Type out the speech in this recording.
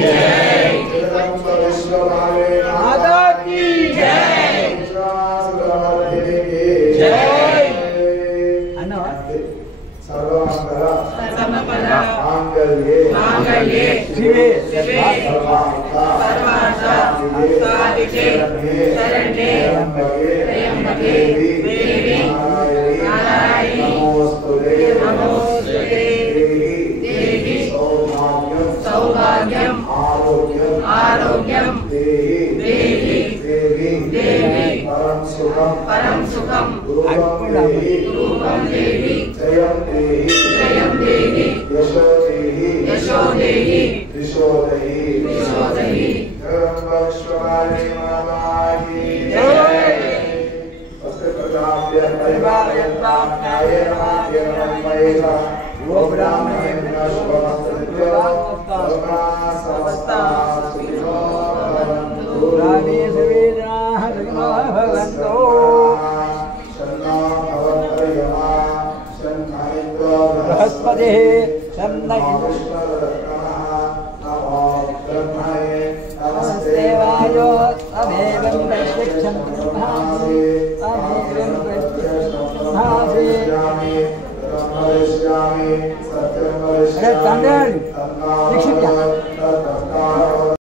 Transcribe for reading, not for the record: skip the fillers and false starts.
जय। जगदम्ब विश्वभावे माता की जय। जय। मांगल्ये शिवे सर्वार्थ साधिके शरण्ये त्र्यंबके देवी नारायणी नमोस्तुते देवी सौभाग्यम आरोग्यम देवी परम सुखम रूपम देवी जयम देवी यशो देवी दिशो देवी जगदम्बेश्वरी माता की जय। अस्ते प्रजाभ्यः परिवारयन्तां न्यायेन मार्गेण महिला वो ब्राह्मणेभ्यः शुभमस्तु समस्ताः सुखिनो भवन्तु रामे सवेदाः सुखिनो भवन्तु शन्नो भवन्तु यमा शन्नो बृहस्पतिः शन्नो